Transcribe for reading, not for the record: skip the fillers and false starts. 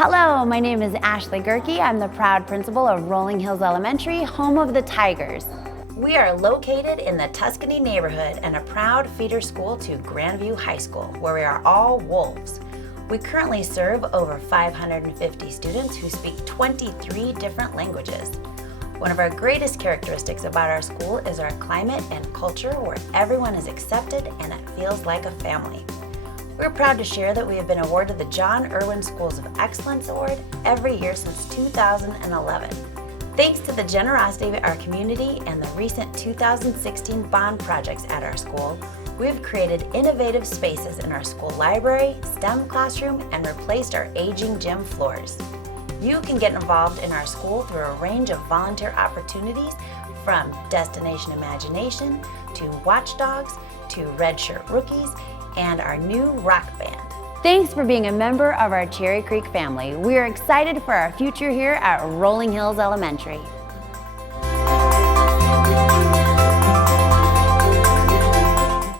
Hello, my name is Ashley Gerke. I'm the proud principal of Rolling Hills Elementary, home of the Tigers. We are located in the Tuscany neighborhood and a proud feeder school to Grandview High School, where we are all wolves. We currently serve over 550 students who speak 23 different languages. One of our greatest characteristics about our school is our climate and culture where everyone is accepted and it feels like a family. We're proud to share that we have been awarded the John Irwin Schools of Excellence Award every year since 2011. Thanks to the generosity of our community and the recent 2016 bond projects at our school, we've created innovative spaces in our school library, STEM classroom, and replaced our aging gym floors. You can get involved in our school through a range of volunteer opportunities from Destination Imagination to Watchdogs to Red Shirt Rookies and our new rock band. Thanks for being a member of our Cherry Creek family. We are excited for our future here at Rolling Hills Elementary.